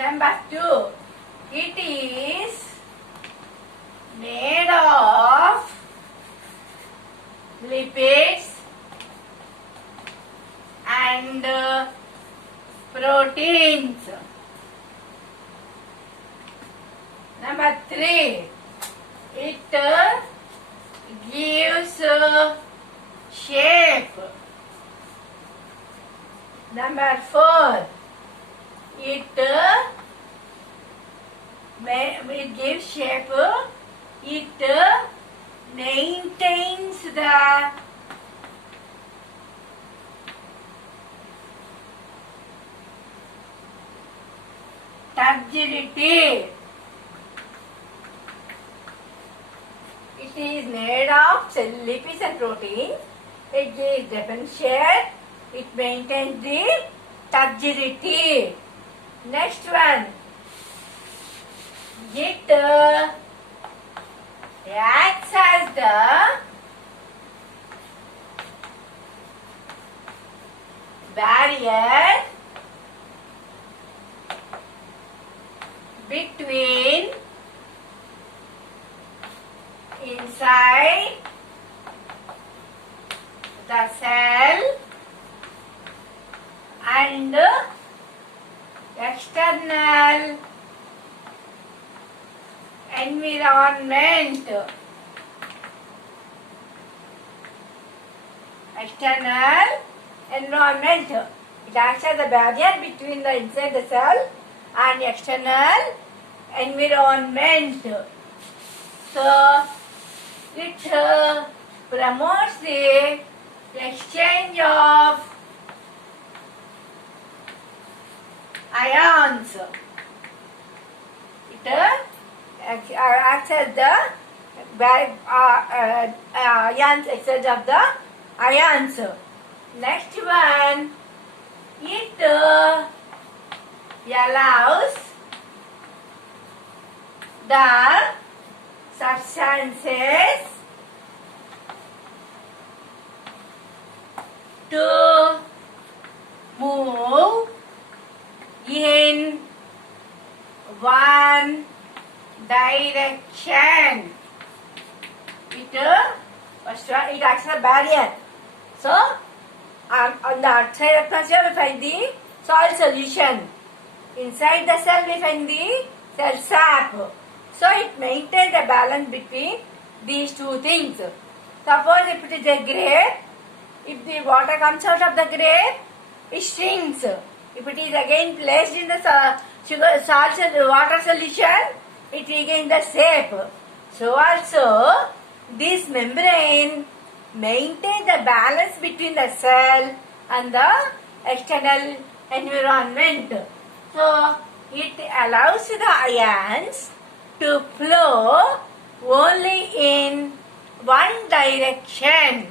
Number 2. It is made of lipids and proteins. Number 3. It gives shape. Number 4. It gives shape. It maintains the turgidity. It is made of lipids and proteins. It gives differentiate. It maintains the turgidity. Next one. It acts as the barrier between inside the cell and external environment. External environment. It acts as a barrier between the inside the cell and external environment. So it promotes the exchange of ions. It acts as the ions, exchange of the ions. Next one, it allows the substances to move in one direction. It acts as a barrier. So, on the outside atmosphere we find the soil solution. Inside the cell we find the cell sap. So, it maintains the balance between these two things. Suppose if it is a grape, if the water comes out of the grape, it shrinks. If it is again placed in the water solution, it regains the shape. So also, this membrane maintains the balance between the cell and the external environment. So, it allows the ions to flow only in one direction.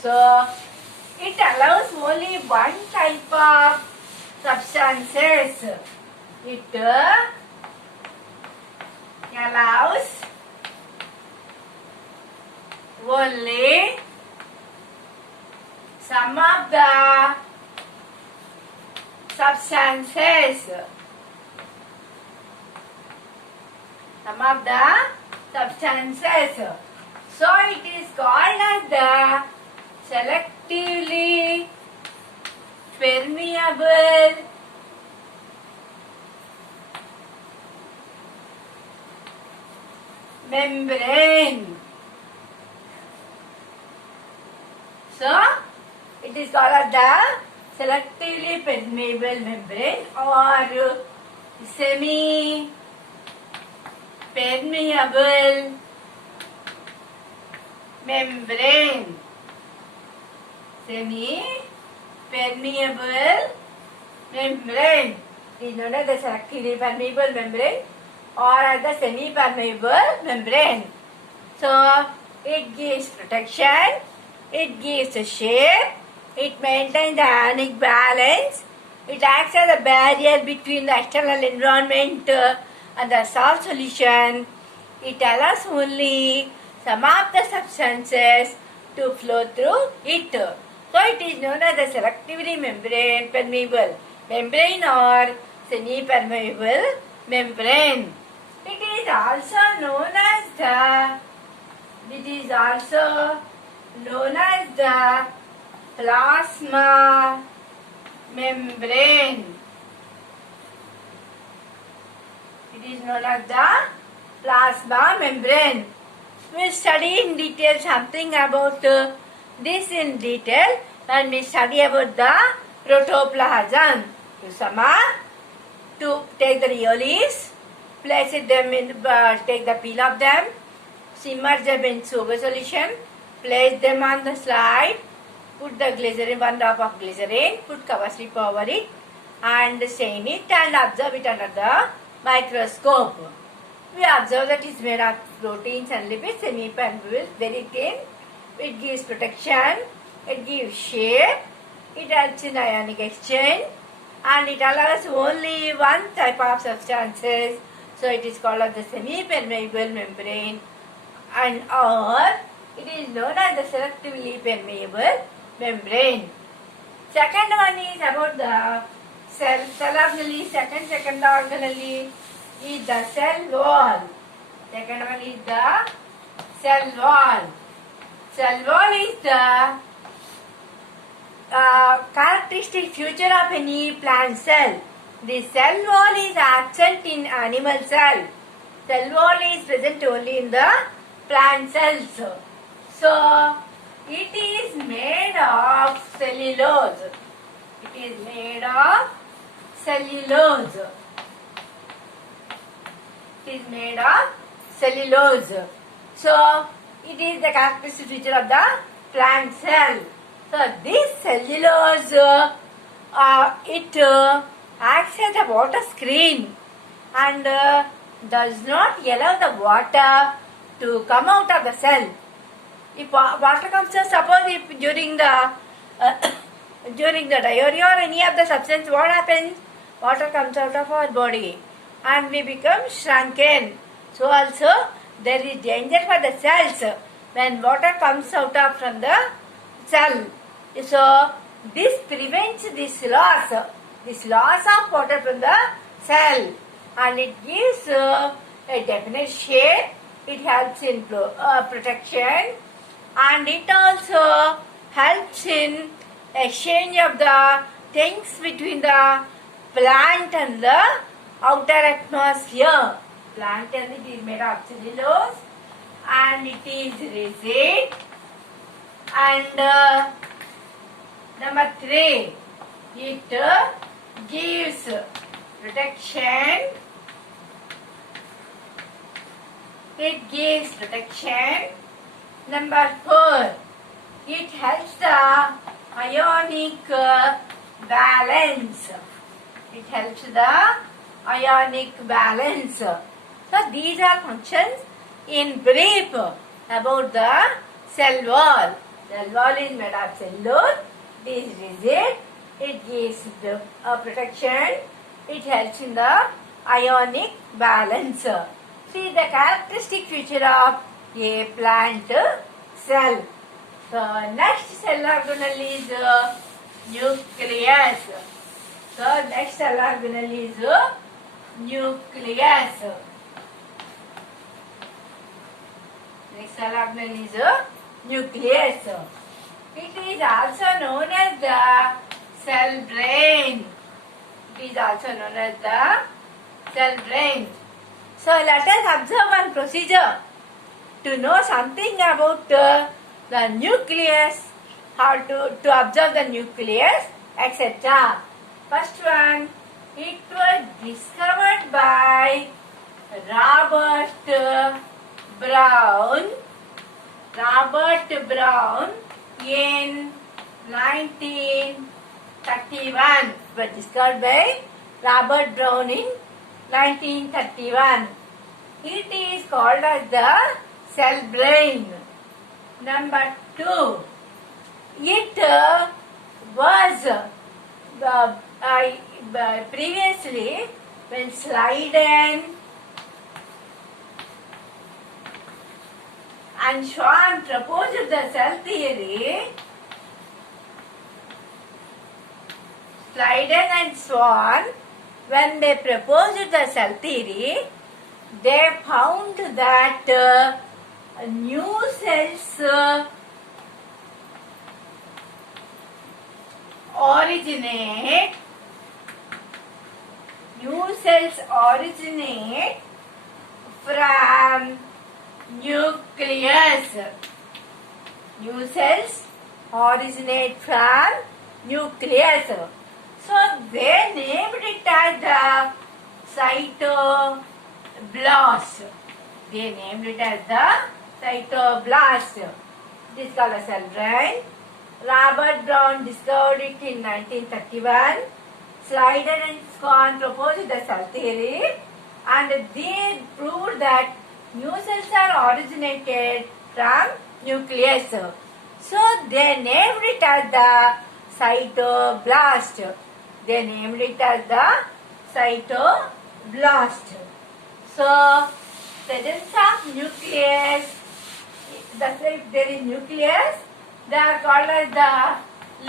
So, it allows only one type of substances. It allows only some of the substances. Some of the substances. So it is called as the selectively permeable membrane. So, it is called as the selectively permeable membrane or semi-permeable membrane. Semi-permeable membrane is known as the selectively permeable membrane or as the semi-permeable membrane. So, it gives protection, it gives a shape, it maintains the ionic balance, it acts as a barrier between the external environment and the salt solution. It allows only some of the substances to flow through it. So, it is known as the selectively permeable membrane or semi-permeable membrane. It is also known as the plasma membrane. It is known as the plasma membrane. We will study in detail something about this in detail when we study about the protoplasm. To sum up, to take the rheolis, place them in, take the peel of them, simmer them in sugar solution, place them on the slide, put the glycerin, 1 drop of glycerin, put cover slip over it and stain it and observe it under the microscope. We observe that it is made of proteins and lipids, semi-permeable, very thin. It gives protection, it gives shape, it helps in ionic exchange, and it allows only one type of substances. So it is called as the semi-permeable membrane, and or it is known as the selectively permeable membrane. Second one is about the cell organelle. Second organelle is the cell wall. Second one is the cell wall. Cell wall is the characteristic feature of any plant cell. The cell wall is absent in animal cell. Cell wall is present only in the plant cells. So, it is made of cellulose. It is made of cellulose. It is made of cellulose. So, it is the characteristic feature of the plant cell. So, this cellulose, it acts as a water screen and does not allow the water to come out of the cell. If water comes out, suppose if during the diarrhea or any of the substance, what happens? Water comes out of our body and we become shrunken. So also there is danger for the cells when water comes out from the cell. So this prevents this loss of water from the cell, and it gives a definite shape. It helps in protection, and it also helps in exchange of the things between the plant and the outer atmosphere. Plant, and it is made of cellulose and it is resin. And number 3, it gives protection. It gives protection. Number 4, it helps the ionic balance. It helps the ionic balance. So these are functions in brief about the cell wall. Cell wall is made of cellulose. It is rigid. It gives the protection. It helps in the ionic balance. See the characteristic feature of a plant cell. So next cell organelle is nucleus. So next cell organelle is nucleus. Next cell organelle is nucleus. It is also known as the cell brain. It is also known as the cell brain. So let us observe one procedure to know something about the nucleus, how to observe the nucleus, etc. First one, it was discovered by Robert Brown in 1931. It was discovered by Robert Brown in 1931. It is called as the cell brain. Number 2, it was previously when Sliden and Schwann proposed the cell theory, Sliden and Schwann when they proposed the cell theory, they found that new cells originate from nucleus. New cells originate from nucleus. So they named it as the cytoblast. They named it as the cytoblast. It is called a cell brain. Robert Brown discovered it in 1931. Slider and Swan proposed the cell theory, and they proved that new cells are originated from nucleus. So they named it as the cytoblast. They named it as the cytoblast. So presence of nucleus, that's why if there is nucleus, they are called as the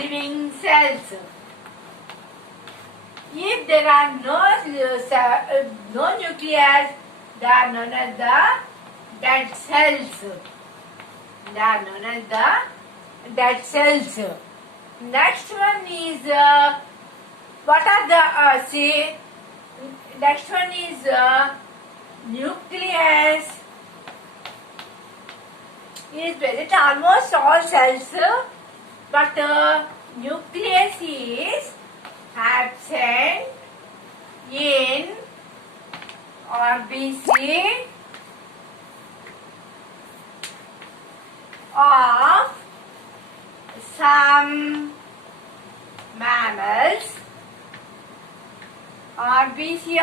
living cells. If there are no nucleus, they are known as the dead cells. They are known as the dead cells. Next one is what are the next one is nucleus is present almost all cells, but nucleus is absent in RBC of some mammals. RBC